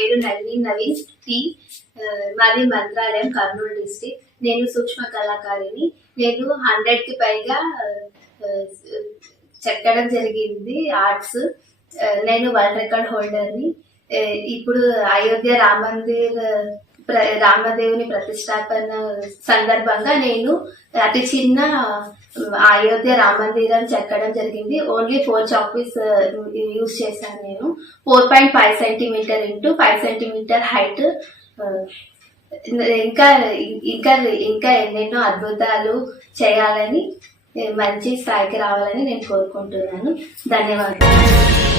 పేరు నవీన్ టి. మాది మంత్రాలయం, కర్నూలు డిస్ట్రిక్ట్. నేను సూక్ష్మ కళాకారిని. నేను 100కి పైగా చెక్కడం జరిగింది ఆర్ట్స్. నేను వరల్డ్ రికార్డ్ హోల్డర్ని. ఇప్పుడు అయోధ్య రామదేవుని ప్రతిష్టాపన సందర్భంగా నేను అతి చిన్న అయోధ్య రామ మందిరం చెక్కడం జరిగింది. ఓన్లీ 4 చాక్పీస్ యూజ్ చేశాను. నేను 4.5 సెంటీమీటర్ ఇంటూ 5 సెంటీమీటర్ హైట్. ఇంకా ఇంకా ఇంకా ఎన్నెన్నో అద్భుతాలు చేయాలని, మంచి స్థాయికి రావాలని నేను కోరుకుంటున్నాను. ధన్యవాదాలు.